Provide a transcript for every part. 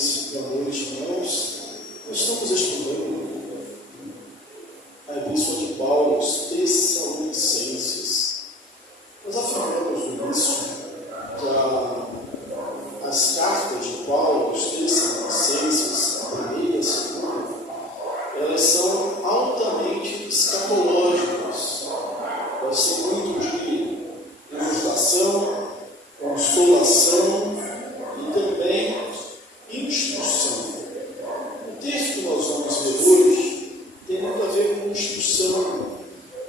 nesse noite, irmãos, nós estamos estudando a Epístola de Paulo aos Tessalonicenses. Nós afirmamos no início que as cartas de Paulo aos Tessalonicenses, a primeira e a segunda, elas são altamente escatológicas. Elas são muito de exortação, consolação e também instrução. O texto que nós vamos ver hoje tem muito a ver com instrução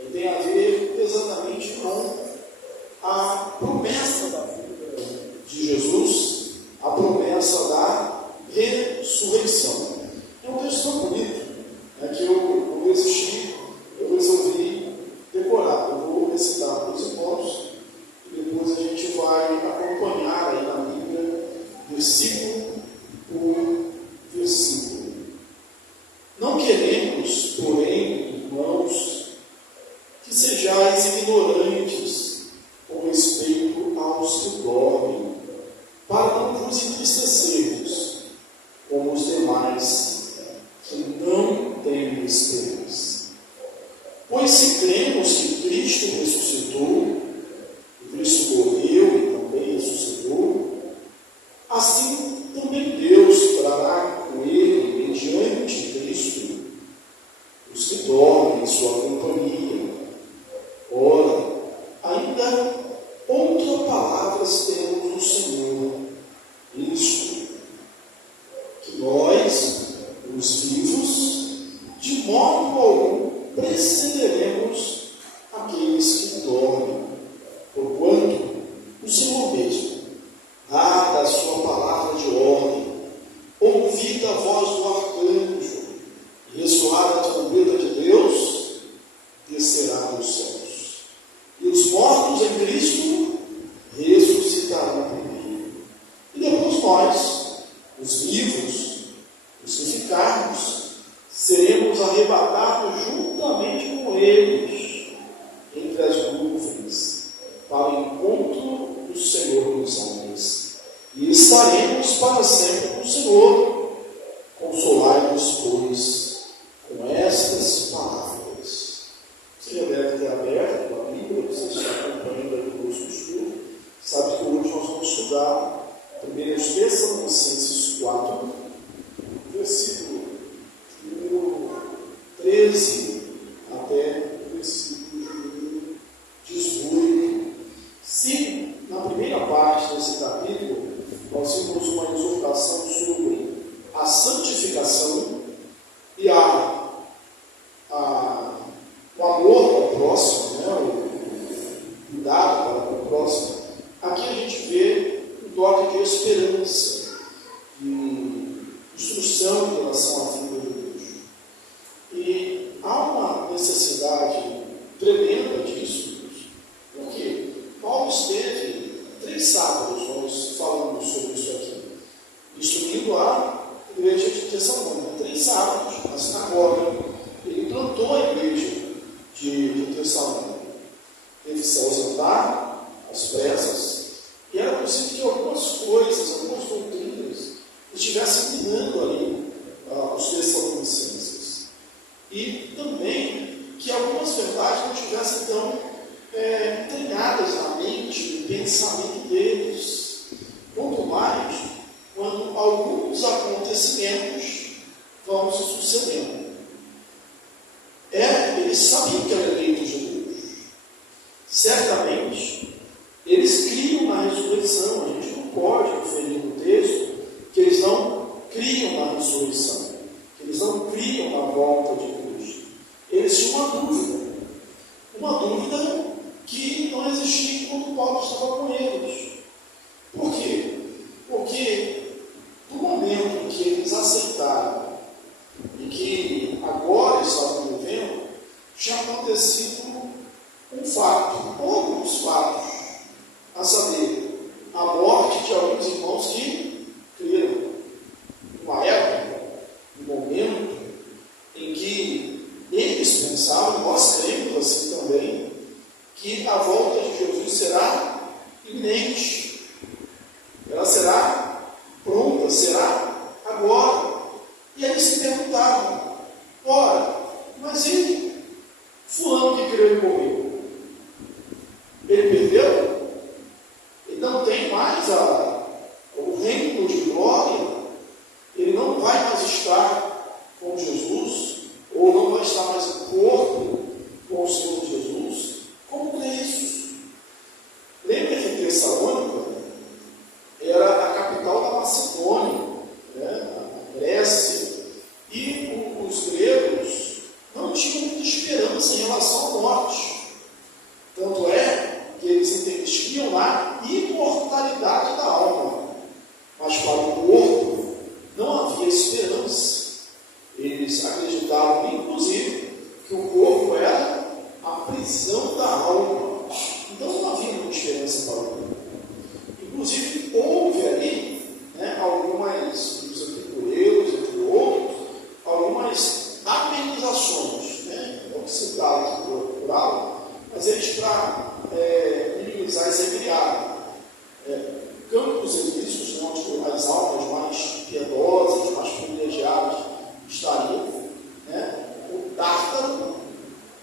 e tem a ver exatamente com a promessa da vida de Jesus, a promessa da ressurreição. É um texto tão bonito que eu resisti, eu resolvi decorar. Eu vou recitar os pontos e depois a gente vai acompanhar aí na Bíblia, versículo por versículo. Não queremos, porém, irmãos, que sejais ignorantes com respeito aos que dormem, para não vos entristecermos, como os demais que não têm esperança. Pois se cremos que Cristo ressuscitou, Cristo morreu e também ressuscitou, assim também Deus trará com ele, mediante Cristo, os que dormem em sua companhia. Ora, ainda outra palavra temos no Senhor, isto, que nós, os vivos, de modo algum precederemos aqueles que dormem, porquanto o Senhor mesmo, dada a sua palavra de ordem, ouvida a voz do arcanjo e ressoada a trombeta de Deus, descerá dos céus. E os mortos em Cristo ressuscitarão primeiro. E depois nós, os vivos, os que ficarmos, seremos arrebatados juntamente com eles entre as nuvens, para o encontro do Senhor nos ares. E estaremos para sempre com o Senhor. Consolai-nos, pois, com estas palavras. Você já deve ter aberto a Bíblia, você está acompanhando aí conosco o estudo. Sabe que hoje nós vamos estudar 1 Tessalonicenses 4, versículo 13 até o versículo 18. Se na primeira parte desse capítulo nós vimos uma exortação sobre a santificação e o amor ao próximo, o cuidado para o próximo, aqui a gente vê um toque de esperança, de instrução em relação à vida de Deus. E há uma necessidade tremenda disso, porque Paulo esteve 3 sábados nós falando sobre isso aqui, instruindo a igreja de Tessalônica, 3 sábados, na sinagoga. Ele plantou a igreja de Tessalônica. Teve que se ausentar às pressas, e era possível que algumas coisas, algumas doutrinas estivessem minando ali os tessalonicenses. E também que algumas verdades não estivessem tão treinadas na mente e pensamento deles. Quanto mais quando alguns acontecimentos vão se sucedendo. Eles sabiam que era eleito de Deus. Certamente, eles criam na ressurreição. A gente não pode inferir no texto que eles não criam na ressurreição, que eles não criam na volta de Cristo. Eles tinham uma dúvida que não existia quando Paulo estava com eles. Por quê? Porque no momento em que eles aceitaram e que agora estavam vivendo, tinha acontecido um fato, ou alguns fatos, a saber, a morte de alguns irmãos que creram. Uma época, um momento, em que eles pensavam, nós cremos assim também, que a volta de Jesus será iminente. Ela será pronta, será agora. E aí se perguntavam, ora, mas ele, fulano que creu e morreu, ele perdeu? Ele não tem mais o reino de glória? Ele não vai mais estar com Jesus? Ou não vai estar mais em corpo com o Senhor Jesus? Como que é isso? Lembra que Tessalônica era a capital da Macedônia, né? A Grécia, e os gregos não tinham muita esperança em relação à morte. Tanto é que eles entendiam na imortalidade da alma, mas para o corpo não havia esperança. Eles acreditavam, inclusive, que o corpo era a prisão da alma. Então não havia muita esperança para o corpo. Inclusive, houve ali, né, algumas, os epicureus, entre outros, algumas amenizações, né? Não citado aqui por algo, mas eles, para minimizar esse embriagem, campos elíseos, onde as almas mais piedosas, mais privilegiadas estariam, né? O Tártaro,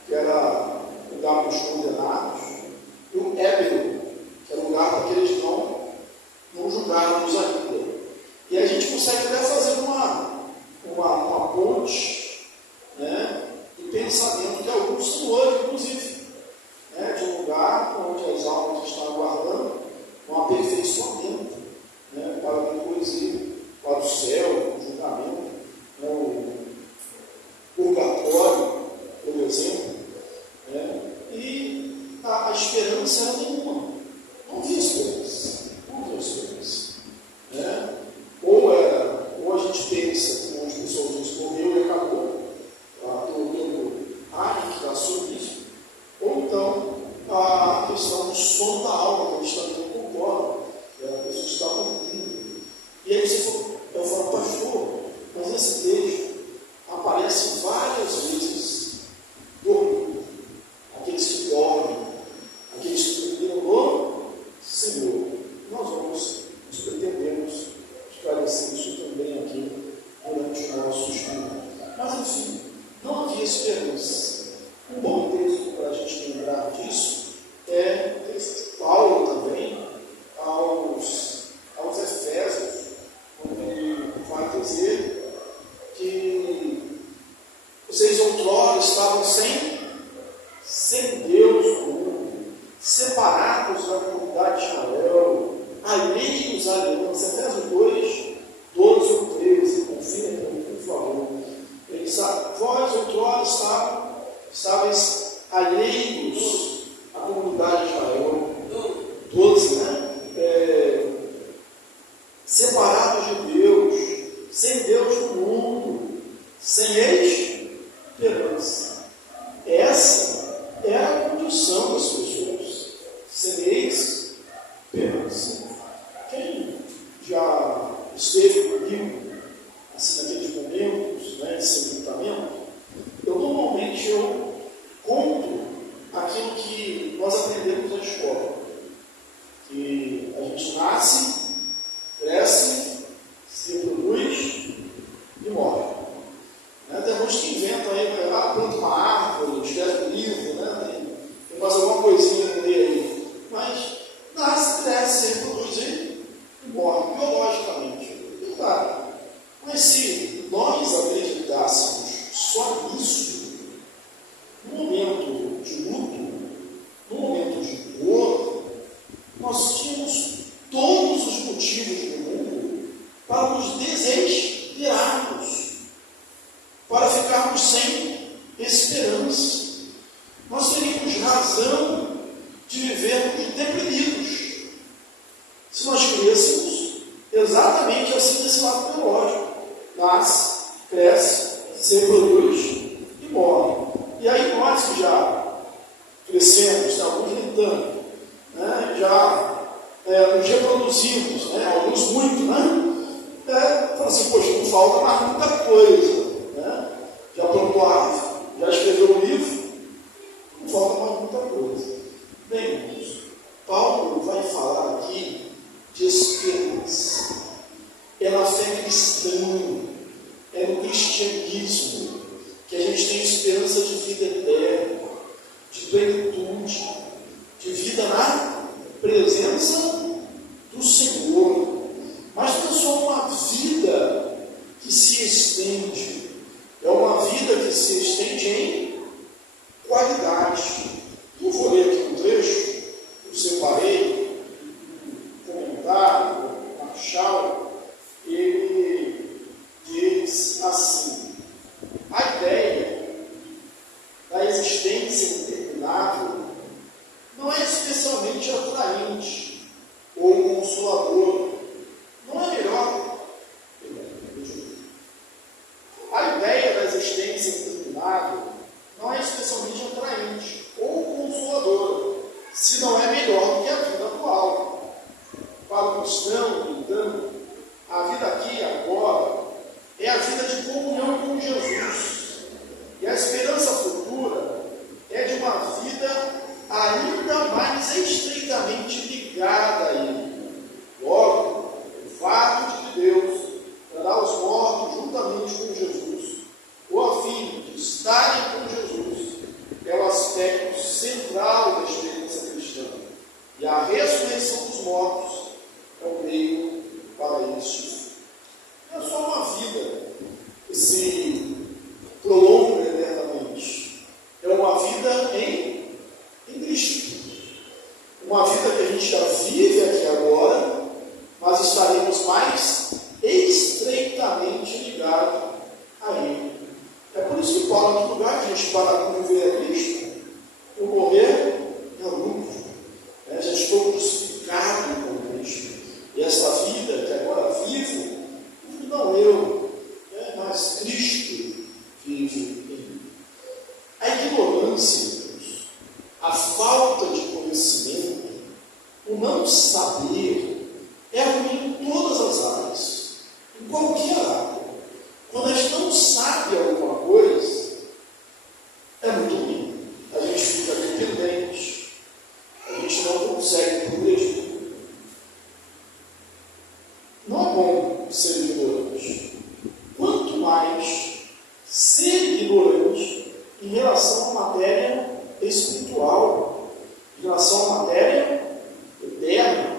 que era o lugar para os condenados, e o Ébero, que era o lugar para aqueles não julgados ainda. E a gente consegue até fazer uma ponte, né, de pensamento que alguns são hoje, inclusive, né, de um lugar onde as almas estão aguardando um aperfeiçoamento, né, para depois ir para o céu, o julgamento, né, o purgatório, por exemplo, né, e a esperança era nenhuma. Não havia esperança. Não havia esperança. Né? Ou a gente pensa, como as pessoas dizem, morreu e acabou, tendo que sobre isso, ou então a questão do sono da alma, que a gente também não concorda, a pessoa está dormindo. E aí eu falo, pastor, mas esse texto aparece várias vezes dormindo. Aqueles que dormem, aqueles que dormiram no Senhor. Nós pretendemos esclarecer isso também aqui durante o nosso estudo. Mas, enfim, não havia esperança. Um bom texto para a gente lembrar disso é o texto de Paulo também, aos Efésios, onde ele vai dizer que vocês outrora estavam sem Deus no mundo, separados da comunidade de Israel, alheios à aliança. Efésios 2, 12 ou 13, confia comigo, por favor. Ele diz, vós outrora estáveis alheios à comunidade de Israel. 12, né? Separados de Deus, sem Deus no mundo, sem esperança. Essa é a condição das pessoas, sem esperança. Quem já esteve comigo, assim, naqueles momentos, né, de sepultamento, normalmente conto aquilo que nós aprendemos na escola, que a gente nasce, cresce, se reproduz e morre. Né? Tem alguns que inventam aí, planta uma árvore, escreve um livro, né? Tem mais alguma coisinha no meio aí. Mas nasce, cresce, se reproduz e morre, biologicamente. E claro, mas se nós acreditássemos só nisso, no momento de luto, no momento de dor, nós tínhamos todos os motivos do mundo para nos desesperarmos, para ficarmos sem esperança. Nós teríamos razão de vivermos deprimidos, se nós crescêssemos exatamente assim desse lado biológico. Nasce, cresce, se reproduz e morre. E aí nós que já crescemos, né, alguns nem tanto, né, já nos reproduzimos, né, alguns muito, né? Fala assim, poxa, não falta mais muita coisa, né? Já plantou árvore, já escreveu um livro, não falta mais muita coisa. Bem, irmãos, Paulo vai falar aqui de esperança. É na fé cristã plenitude, de vida na presença do Senhor, mas não é só uma vida que se estende, é uma vida que se estende em qualidade. Eu vou ler aqui um trecho, eu separei, um comentário, um Marshall, ele diz assim: a ideia da existência interminável não é especialmente atraente ou consoladora. Não é melhor. A ideia da existência interminável não é especialmente atraente ou consoladora, se não é melhor do que a vida atual. Para o cristão, no entanto, a vida aqui e agora é a vida de comunhão com Jesus. E a esperança futura é de uma vida ainda mais estreitamente ligada a Ele. Logo, o fato de que Deus trará os mortos juntamente com Jesus, ou a fim de estarem com Jesus, é o aspecto central da experiência cristã. E a ressurreição dos mortos é o meio para este. Não é só uma vida que se prolonga eternamente. É uma vida em Cristo. Uma vida que a gente já vive aqui agora, mas estaremos mais estreitamente ligados a Ele. É por isso que Paulo, no lugar de a gente para conviver a Cristo, eu morrer é lucro. Já estou crucificado com Cristo. E essa vida que agora vivo, não eu, mas Cristo vive em mim. A ignorância, a falta de conhecimento, o não saber, é ruim em todas as áreas, em qualquer área. Quando a gente não sabe alguma coisa, é muito ruim. A gente fica dependente, a gente não consegue progredir. Não é bom ser ignorante. Quanto mais ser ignorante em relação à matéria espiritual, em relação à matéria eterna,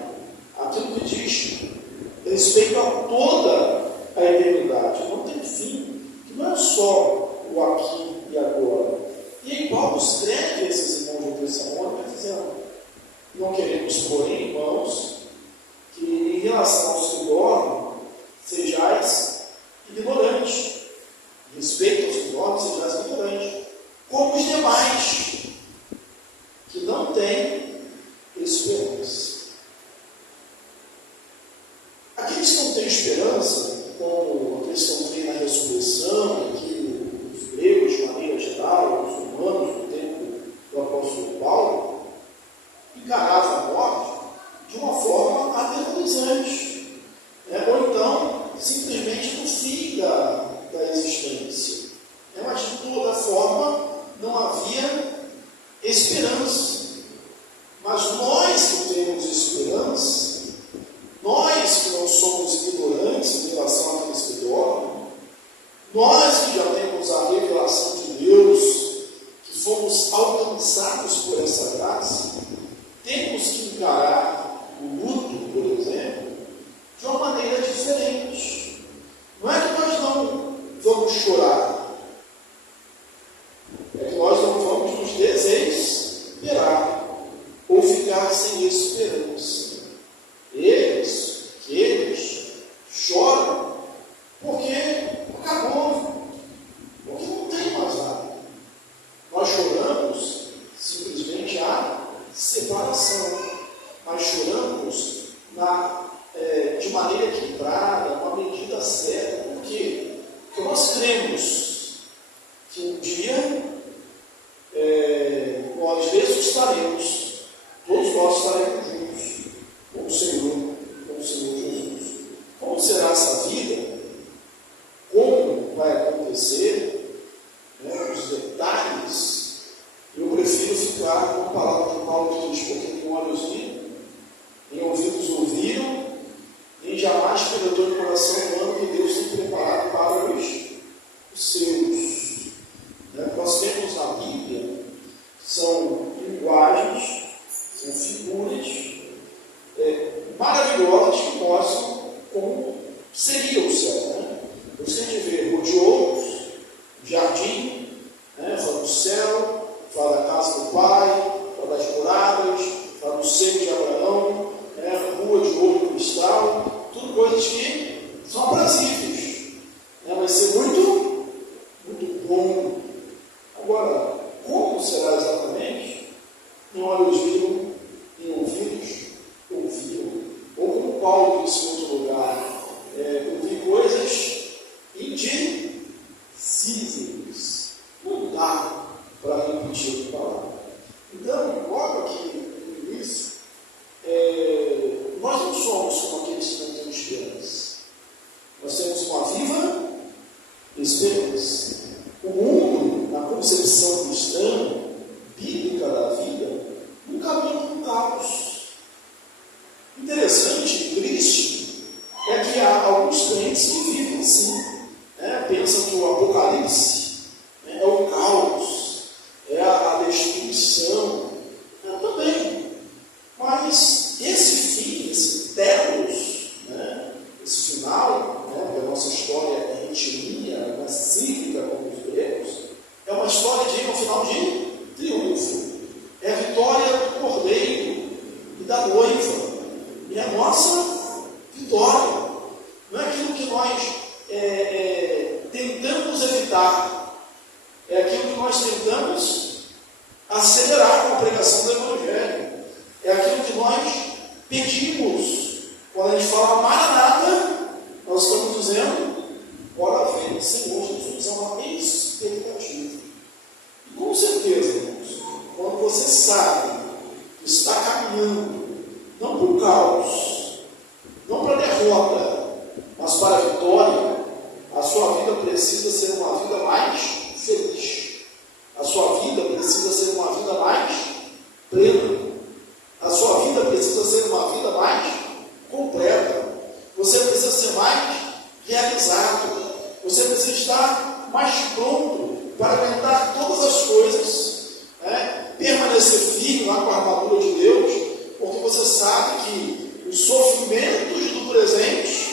aquilo que diz respeito a toda a eternidade. Não tem fim, que não é só o aqui e agora. E aí Paulo escreve esses irmãos de Tessalônica dizendo: não queremos, porém, irmãos, que em relação aos que dormem, sejais ignorantes. Respeito aos que dormem, sejais ignorantes. Como os demais, que não têm esperança. Aqueles que não têm esperança, como aqueles que não creem na ressurreição, que os gregos, de maneira geral, os romanos, no tempo do apóstolo Paulo, encaravam a morte de uma forma aterrorizante, ou então simplesmente no fim da existência. Mas de toda forma não havia esperança. Mas nós que temos esperança, nós que não somos ignorantes em relação àqueles que dormem, nós que já temos a revelação de Deus, que fomos alcançados por essa graça, temos que encarar o luto, por exemplo, de uma maneira diferente. Não é que nós não vamos chorar, é que nós não vamos nos desesperar ou ficar sem esperança. Eles choram porque acabou, porque não tem mais nada. Nós choramos simplesmente a separação, mas choramos de maneira equilibrada, uma medida certa. Por quê? Porque nós cremos que um dia nós ressuscitaremos, todos nós estaremos juntos com o Senhor Jesus. Como será essa vida? Como vai acontecer? Os detalhes. Eu prefiro ficar com a palavra de Paulo que diz: porque com olhos viram, em ouvidos ouviram, nem jamais penetrou no coração humano que Deus tem preparado para os seus. Nós temos na Bíblia, são linguagens viram em ouvidos, ouviram. Ou como Paulo disse em outro lugar, ouvir coisas indizíveis. Não dá para repetir a palavra. Então, logo aqui no início, nós não somos como aqueles que não têm esperança. Nós temos uma viva esperança. O mundo, na concepção cristã, bíblica da vida, não caminha com caos. Interessante e triste é que há alguns crentes que vivem assim. Pensam que o Apocalipse é o caos, é a destruição. Também. Mas esse fim, esse telos, esse final, porque a nossa história é etnia, não é cíclica como os gregos, é uma história de um final de triunfo. É a vitória do cordeiro e da noiva. E a nossa vitória. Não é aquilo que nós tentamos evitar. É aquilo que nós tentamos acelerar com a pregação do Evangelho. É aquilo que nós pedimos. Quando a gente fala Maranata, nós estamos dizendo, ora vem, Senhor Jesus, é uma expectativa. E com certeza, irmãos, quando você sabe que está caminhando, não para o caos, não para a derrota, mas para a vitória, a sua vida precisa ser uma vida mais feliz. A sua vida precisa ser uma vida mais plena. A sua vida precisa ser uma vida mais completa. Você precisa ser mais realizado. Você precisa estar mais pronto para aguentar todas as coisas. Permanecer firme lá com a armadura de Deus, porque você sabe que os sofrimentos do presente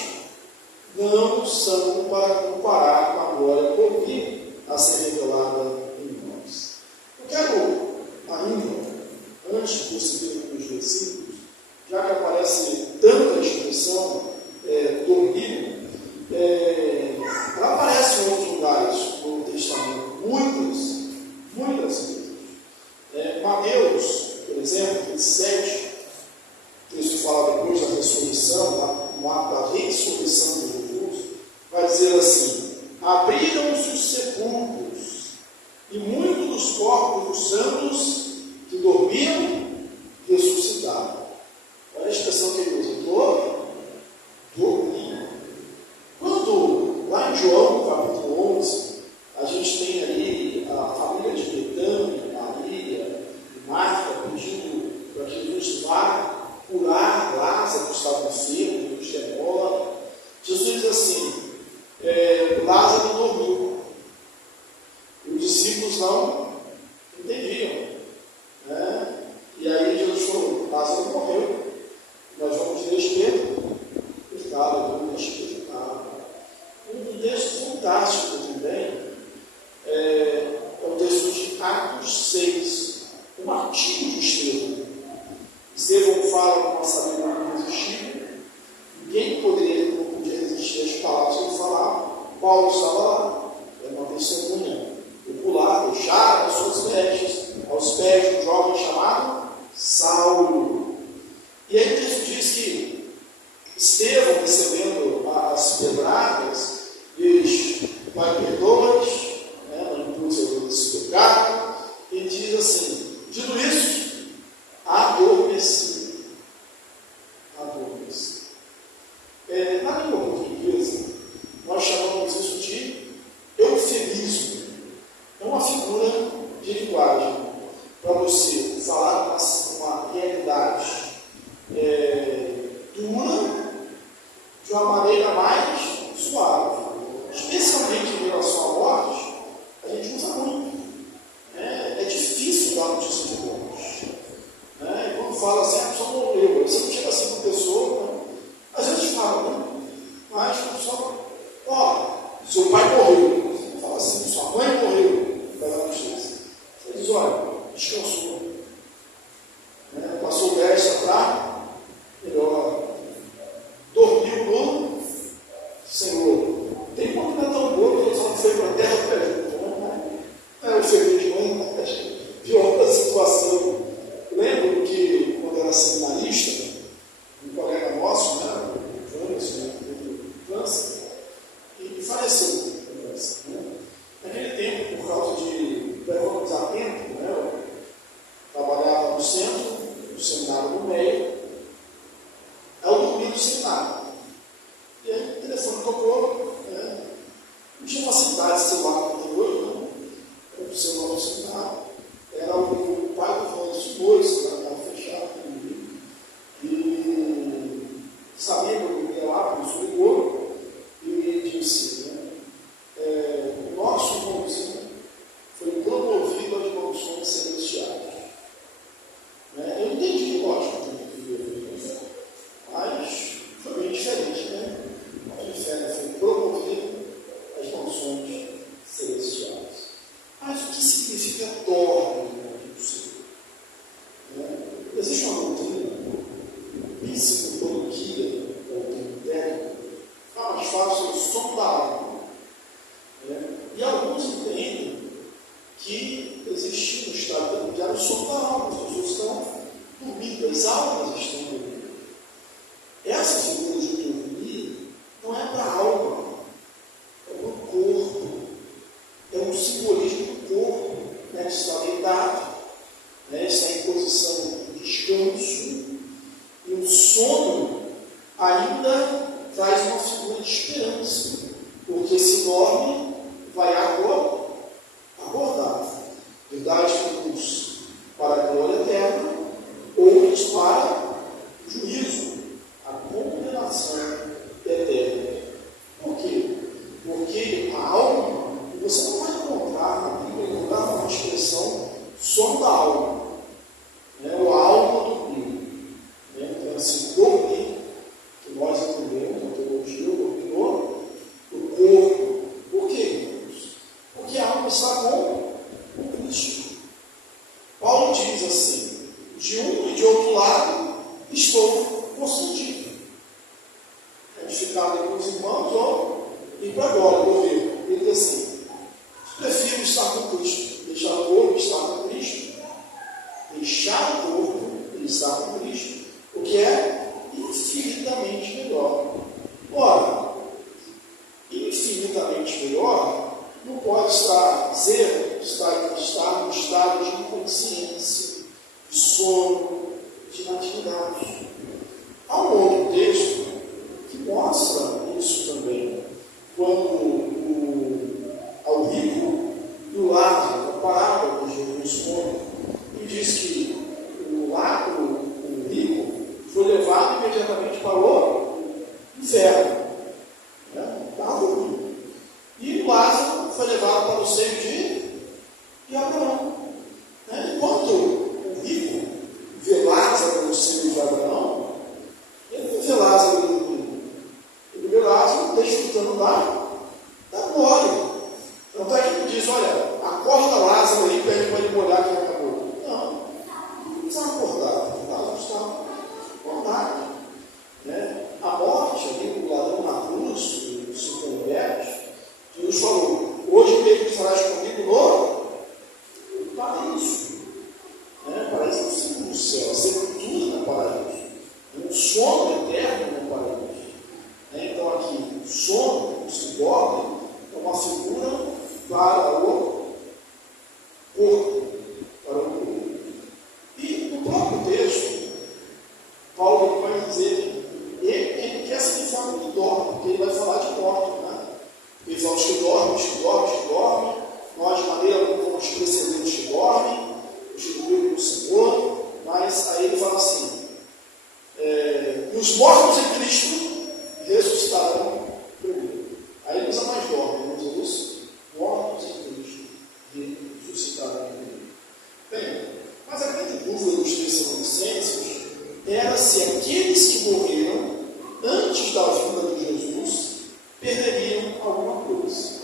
não são para comparar com a glória por vir a ser revelada em nós. Eu quero ainda, antes de prosseguir com os versículos, já que aparece tanta expressão dormir, ela aparece em outros lugares no Testamento, muitas vezes. Mateus, por exemplo, 27, o texto fala depois da ressurreição, no ato da ressurreição de Jesus, vai dizer assim: abriram-se os sepulcros, e muitos dos corpos dos santos que dormiam ressuscitaram. Olha a expressão que ele usa: dormiam. Quando, lá em João, capítulo 11, a gente tem ali a família de Betânia, Maria e Marta pedindo para que Jesus vá curar Lázaro, que estava enfermo, de demora. Jesus diz assim: Lázaro dormiu. E os discípulos não entendiam. E aí Jesus falou: Lázaro morreu. Nós vamos despedir. Um texto fantástico também é o texto de Atos 6, um artigo de Estevão. Estevão fala com uma sabedoria irresistível. Ninguém não podia resistir às palavras que ele falava. Paulo estava lá, é uma testemunha ocular, deixaram as suas vestes aos pés de um jovem chamado Saulo. E aí o texto diz que Estevão, recebendo as pedradas, diz: Pai, perdoa-os, não impulsa esse pecado. Ele diz assim: dito isso, adormeci. Na língua portuguesa, nós chamamos isso de eufemismo. É uma figura de linguagem para você falar uma realidade dura de uma maneira mais suave. Especialmente em relação à morte, a gente usa muito. É difícil dar notícia de morte. E quando fala assim, a pessoa morreu, você não chega assim com a pessoa, às vezes fala, mas a pessoa fala: seu pai morreu. Você fala assim: sua mãe morreu. Vai dar notícia. Você diz: olha, descansou. Passou 10 para melhor. Dormiu no Senhor. Tem uma que não é tão boa que só foi para a terra perto. Não é o feliz de mãe, viu outra situação. Lembro era seminarista, um colega nosso, né, o Wanderson, do câncer, e faleceu do câncer. Né? Naquele tempo, por causa de economizar tempo, né, eu trabalhava no centro, no seminário no meio, eu dormi no seminário. E aí o telefone tocou, né? Não tinha uma cidade celular que tem hoje, não. Era o celular do seminário. Era o pai do Wanderson Mois, que estava fechado comigo. E sabia que eu ia lá, por isso ligou, e ele disse, né, o nosso irmãozinho foi promovido a dimensões celestiais. Né? Eu entendi, lógico, mas foi bem diferente, né? O inferno foi promovido às dimensões celestiais. Mas o que significa torre do Senhor? Né? Existe uma doutrina, psicologia, ou técnica, fala mais fácil sobre o som da alma. Né? E alguns entendem que existe um estado de o som da alma, as pessoas estão dormindo, as almas estão dormindo. Essa figura de dormir não é para a alma, é para o corpo, é um simbolismo do corpo, né, que está deitado, né, está em posição de descanso, e o sono ainda traz uma figura de esperança, porque se dorme, vai acordar. Verdade conduz para a glória eterna, outros para o juízo, a condenação eterna. Por quê? Porque a alma, você não vai encontrar na Bíblia, uma expressão som da alma, né? Ou a alma dormir. Né? Então, assim, dormir, que nós entendemos na teologia, dominou o corpo. Por quê? Porque a alma está com o Cristo. Paulo diz assim: de um e de outro lado estou constrangido. É de ficar ali com os irmãos ou ir para agora, governo. Ele diz assim: prefiro estar com Cristo, deixar o corpo estar com Cristo, deixar o corpo e estar com Cristo, o que é infinitamente melhor. Ora, infinitamente melhor não pode estar no estado de inconsciência, de sono, de inatividade. Há um outro texto que mostra isso também, quando ao rico e o Lázaro, a parábola que Jesus conta, e diz que o rico foi levado imediatamente para o inferno, né? Estava dormindo. E o Lázaro foi levado para o seio de Abraão. Né? Enquanto o rico vê Lázaro no seio de Abraão, ele não vê Lázaro dormindo. Ele vê Lázaro desfrutando da glória. Então está aqui que diz: olha, acorda Lázaro aí, pede para ele molhar que ele acabou. Não precisa acordar. Lázaro está acordado. Né? A morte ali do ladrão na cruz, se converte. Jesus falou: hoje mesmo estarás comigo no paraíso. Né? Paraíso é o símbolo do céu, a sepultura no paraíso, um sono eterno no paraíso. Né? Então, aqui, o sono, o se dorme, é uma figura para o corpo. E no próprio texto, Paulo vai dizer que ele quer ser de forma que dorme, porque ele vai falar de morte. Né? Ele fala: os que dormem, nós de maneira alguma vamos preceder os que dormem, os que dormem no Senhor, mas aí ele fala assim: e os mortos em Cristo ressuscitarão primeiro. Aí ele usa mais dorme, ele usa os mortos em Cristo ressuscitarão primeiro. Bem, mas a grande dúvida dos Tessalonicenses era se aqueles que morreram antes da vinda de Jesus perderiam alguma coisa.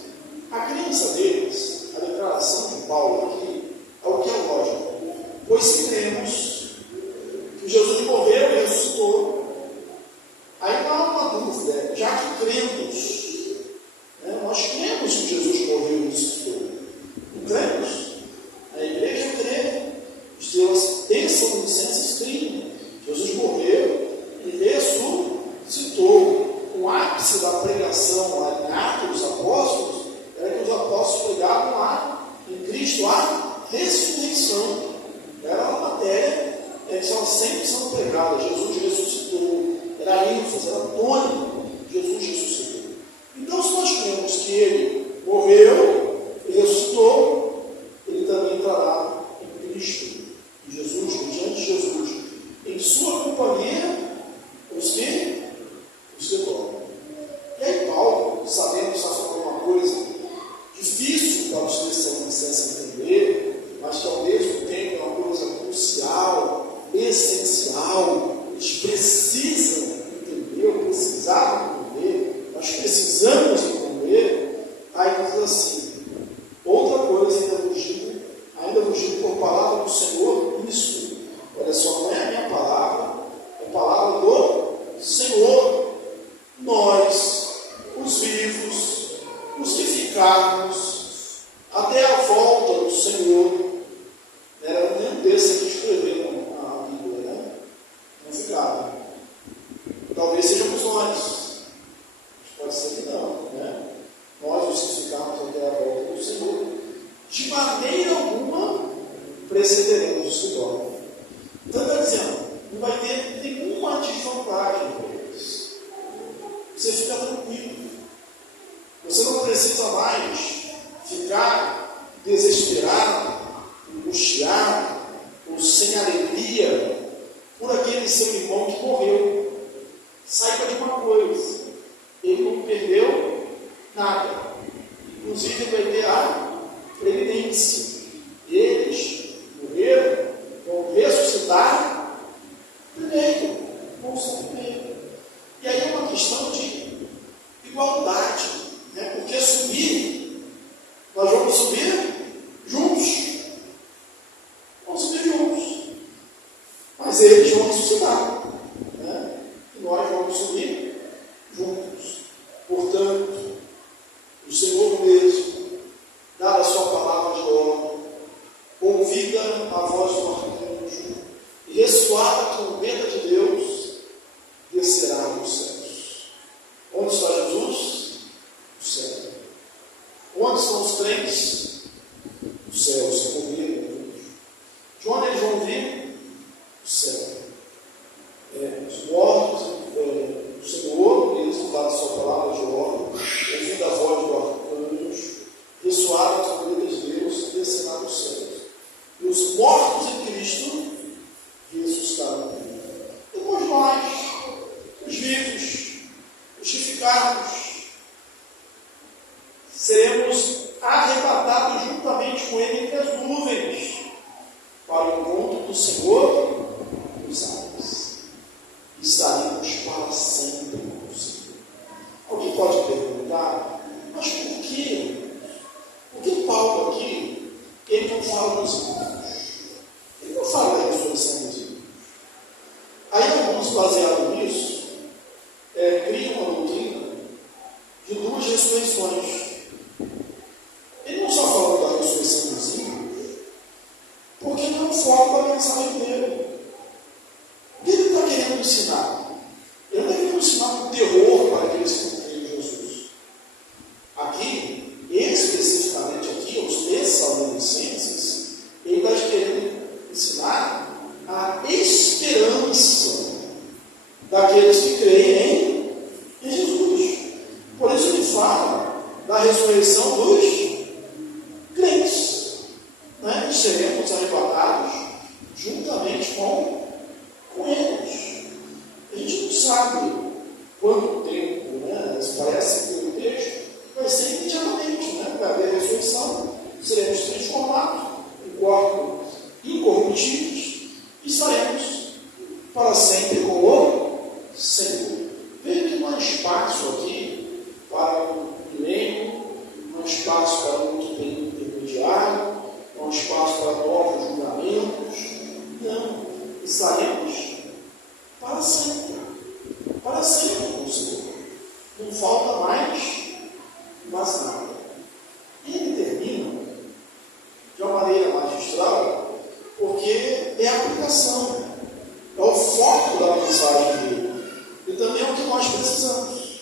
A crença deles, a declaração de Paulo aqui, é o que é lógico. Pois se cremos que Jesus morreu e ressuscitou, aí não há uma dúvida, já que cremos, né, nós cremos que Jesus morreu e ressuscitou. Não cremos? A igreja crê, os Tessalonicenses creem sempre sendo pregada. Jesus ressuscitou. Era ênfase, era tônico. Jesus ressuscitou. Então, se nós cremos que ele morreu e ressuscitou, ele também entrará em Cristo. E Jesus, diante de Jesus, em sua companhia, os que? Os que dormem. E aí Paulo, sabendo que está falando uma coisa difícil para os Tessalonicenses entender, mas que ao mesmo tempo é uma coisa crucial, essencial, eles precisam entender, ou precisavam entender, nós precisamos entender, aí diz assim, outra coisa ainda vos digo por palavra do Senhor, isso, olha só, não é a minha palavra, é a palavra do Senhor. Nós, os vivos, os que ficarmos, até a volta do Senhor, era nenhum desses que escreveram a Bíblia, né? Não ficaram. Talvez sejamos nós. Pode ser que não, né? Nós, os que ficarmos até a volta do Senhor, de maneira alguma precederemos os que dormem. Então, está dizendo, não vai ter nenhuma desvantagem para eles. Você fica tranquilo. Você não precisa mais ficar desesperado, angustiado, ou sem alegria por aquele seu irmão que morreu. Saiba de uma coisa, ele não perdeu nada. Inclusive, ele vai ter a previdência. Eles morreram, vão ressuscitar primeiro, vão ser primeiro. E aí é uma questão de igualdade, né? Porque subir, nós vamos subir juntos. Vamos subir juntos. Mas eles vão ressuscitar, né? E nós vamos subir juntos. Portanto, o Senhor mesmo, dada a sua palavra de ordem, convida a voz do arcanjo e ressoada a trombeta de Deus, descerá nos céus. Onde está Jesus? No céu. Onde estão os crentes? No céu. Se morreram. De onde eles vão vir? Do céu. Os mortos do Senhor, eles vão dar a sua palavra de ordem, ouvindo a voz do arcanjo, ressoar a trombeta de Deus, descerá nos céus. E os mortos em Cristo ressuscitarão. Depois nós, os vivos, os que ficarmos, seremos arrebatados juntamente com ele entre as nuvens, para o encontro do Senhor nos ares. Estaremos para sempre com o Senhor. Alguém pode perguntar, mas por quê? Por que Paulo aqui, ele não fala dos irmãos? Ele não fala da ressurreição dos irmãos. Aí alguns, baseados nisso, criam uma doutrina de duas ressurreições. Ele não só falou da ressurreição dos ímpios, porque não é o foco da mensagem dele. O que ele está querendo ensinar? Ele não está querendo ensinar um terror para aqueles que não creem em Jesus. Aqui, especificamente aqui, aos Tessalonicenses, ele está querendo ensinar a esperança daqueles que creem em Jesus. Por isso ele fala da ressurreição dos crentes, né? E seremos arrebatados juntamente com eles. A gente não sabe quanto tempo, né? Parece que o texto vai ser imediatamente, né? Vai haver ressurreição, seremos transformados em corpos incorruptíveis e estaremos para sempre com o Senhor. Veja que não há espaço aqui para um milênio, não há espaço para um intermediário, não há espaço para novos julgamentos. Não, estaremos para sempre com o Senhor. Não falta mais nada. E ele termina de uma maneira magistral, porque é a aplicação, é o foco da mensagem dele. E também é o que nós precisamos.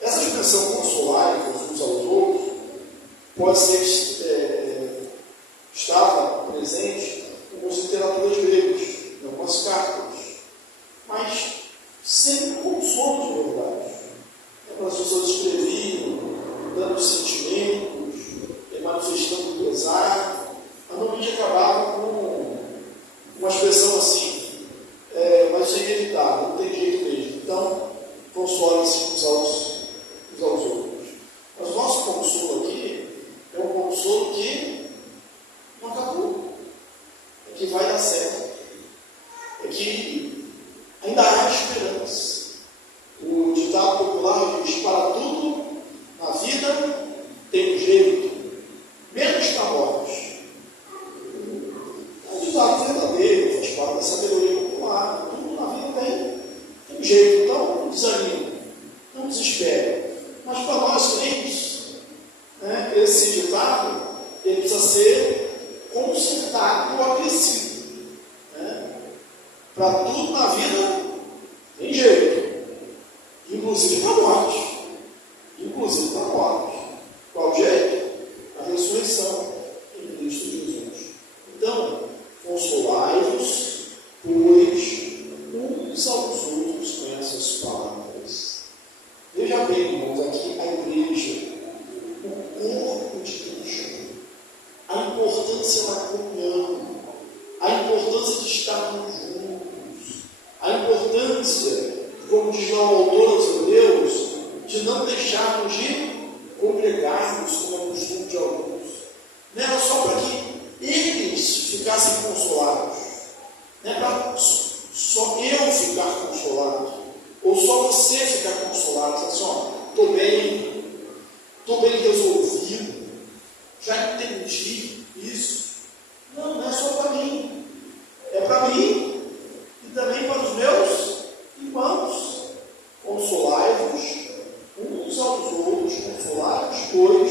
Essa expressão consolar uns aos outros pode ser estava presente em algumas literaturas gregas, em algumas cartas. mas sempre consolo de verdade. Quando as pessoas escreviam, dando sentimentos, manifestando pesar, normalmente acabava com uma expressão assim, mas é inevitável, não tem jeito mesmo. Então, consolem-se uns aos outros. Mas o nosso consolo aqui é um consolo que não acabou, é que vai dar certo, é que ainda há esperança. O ditado popular diz: para tudo na vida tem um jeito, menos para a morte. É um ditado verdadeiro, faz parte da sabedoria popular. Tudo na vida tem um jeito. Então, não desanime, não desespere. Mas para nós crentes, esse ditado ele precisa ser consertado ou acrescido. Para tudo na vida tem jeito, inclusive para a morte. Inclusive para a morte. Qual jeito? A ressurreição em Cristo Jesus. Então, consolai-vos, pois, uns aos outros com essas palavras. Veja bem, irmãos, aqui a igreja, o corpo de Cristo, a importância da comunhão, a importância de estarmos juntos, a importância, como diz lá o autor aos Hebreus, de não deixarmos de congregarmos, como é o costume de alguns. Não era só para que eles ficassem consolados, não é para só eu ficar consolado, ou só você ficar consolado, assim, estou bem resolvido, já entendi isso. Não é só para mim, é para mim e também para os meus irmãos. Consolai-vos uns aos outros, consolai-vos, pois,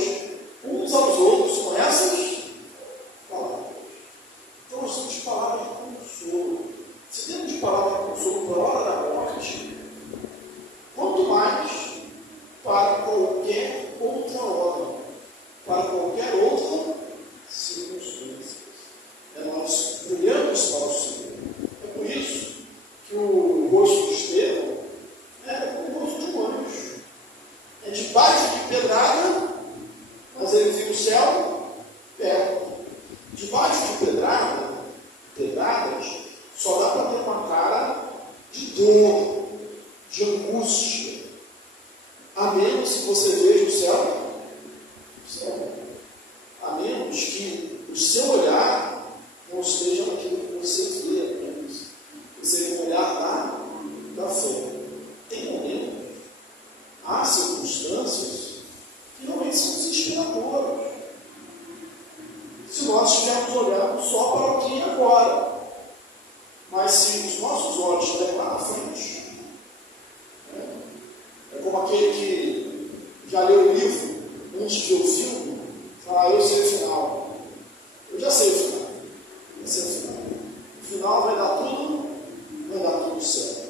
uns aos outros com essas palavras. Então nós temos palavras de consolo. Se temos palavra de consolo por hora da morte, quanto mais para qualquer outra hora, para qualquer outra circunstância. Nós brilhamos para o Senhor. É por isso que o rosto de Estevão era como o rosto de um anjo. É debaixo de pedrada, mas ele viu o céu perto. Debaixo de pedradas, só dá para ter uma cara de dor, de angústia. A menos que você veja o céu. A menos que o seu olhar não esteja naquilo que você vê apenas. Você tem um olhar da fé. Tem momentos, há circunstâncias que realmente são desesperadoras. Se nós estivermos olhando só para o aqui e agora, mas se os nossos olhos estiverem lá na frente, é como aquele que já leu o livro antes de ver o filme, fala: eu sei o final. Eu já sei o final. No final vai dar tudo certo.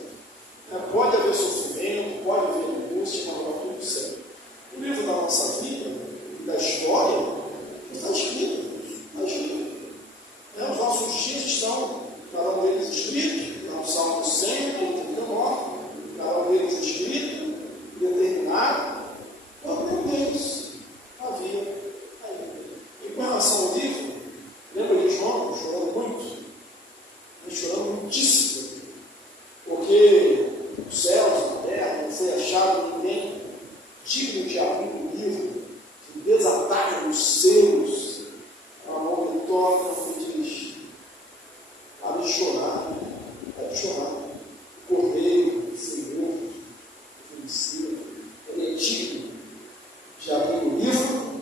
Pode haver sofrimento, pode haver angústia, mas vai dar tudo certo. O livro da nossa vida, da história, está escrito. Os nossos dias estão, cada um deles escrito, no Salmo 139, cada um deles escrito, determinado, quando um deles havia ainda. E com relação ao livro, lembra de João chorando muito? Ele chorando muitíssimo, porque os céus e a terra não foi achado ninguém digno de abrir o livro, de desatar os selos. A mão me toca e diz: há de chorar. Correio, Senhor, conhecido, ele é digno de abrir o livro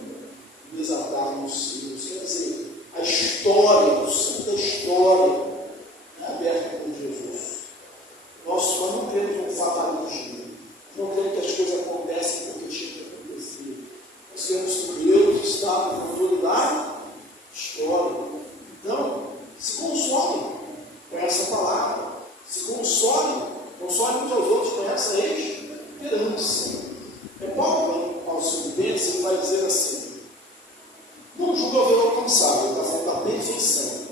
e desatar os selos. Quer dizer, a história, o centro da história é aberta por Jesus. Nós não cremos no fatalismo, não cremos que as coisas acontecem porque tinha que acontecer. Nós cremos que Deus está no controle da história. Então, se console com essa palavra, se console uns aos outros com essa esperança. Paulo, aos Filipenses, ele vai dizer assim: não julgo haver alcançado, ele está falando da perfeição,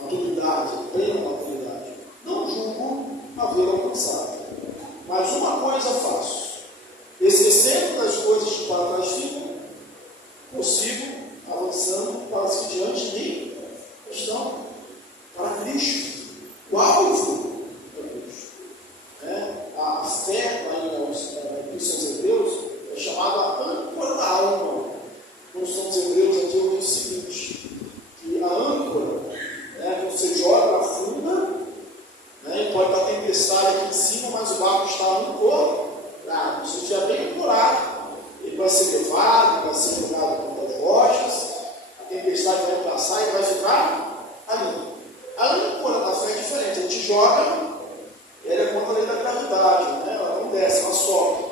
maturidade, plena maturidade. Não julgo ter alcançado. Mas uma coisa faço, esquecendo das coisas que para trás ficam, prossigo avançando para seguir diante de questão para Cristo. O alvo é Cristo. A fé, lá em Epístola aos Hebreus, é chamada a âncora da alma. Quando somos hebreus, aqui eu digo o seguinte, que a âncora, quando você joga, afunda, e pode estar tempestade aqui em cima, mas o barco está ancorado. Se você estiver bem ancorado, ele vai ser levado, vai ser jogado contra as rochas, a tempestade vai passar e vai ficar ali. A âncora da fé é diferente, a gente joga, ela é contra a lei da gravidade, ela não desce, ela sobe,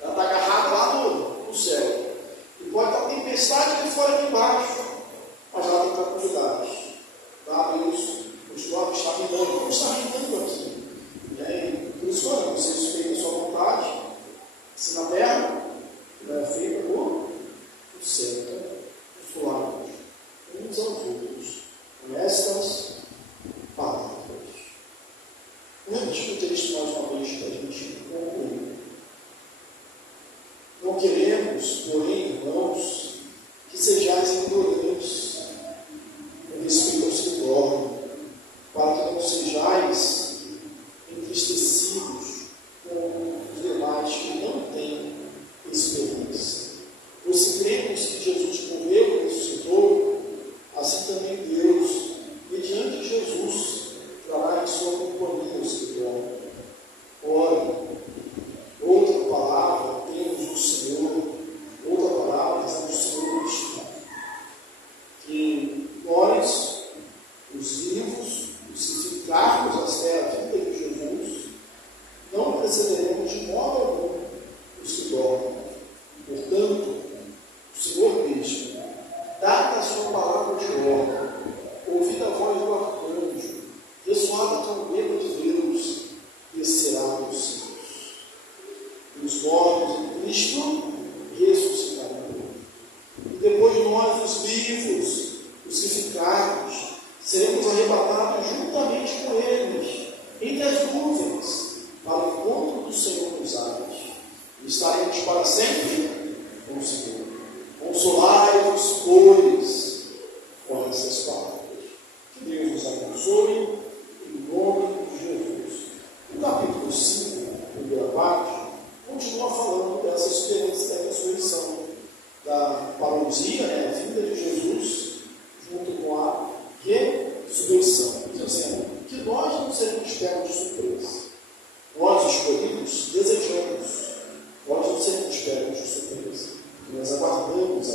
ela está agarrada lá no céu. E pode estar tempestade aqui fora aqui embaixo, mas ela tem tranquilidade. Deus continua a estar reinando, como está reinando aqui. Por isso, quando vocês feitem a sua vontade, se na terra, é feita no céu, consolado uns aos outros, com estas palavras. Repita o texto mais uma vez para a gente concluir. Não queremos, porém, irmãos, que sejais ignorantes com respeito aos que dormem, para que não sejais entristecidos com os demais que não têm esperança. Pois se cremos que Jesus morreu e ressuscitou, assim também Deus, mediante Jesus, trará em sua companhia os que dormem. Ora, outra palavra temos do Senhor, outra palavra temos do Senhor Cristo, que nós, os vivos, os que ficarmos até a vinda de Jesus, não precederemos de modo algum os que dormem. Portanto, o Senhor diz: dá a sua palavra de ordem, ouvida a voz do arcanjo, ressoada a trombeta de Deus, descerá dos céus. E os mortos em Cristo ressuscitarão. E depois de nós, os vivos, os que ficarmos, seremos arrebatados juntamente com eles, entre as nuvens, para o encontro do Senhor nos ares. E estaremos para sempre com o Senhor. Consolai-vos, pois, com essas palavras. Que Deus nos abençoe, em nome de Jesus. O capítulo 5, primeira parte, continua falando dessa experiência da ressurreição, da parousia, a vinda de Jesus, junto com a ressurreição. Diz assim, que nós não seremos pegos de surpresa. Nós, escolhidos, desejamos, nós não seremos pegos de surpresa. Nós aguardamos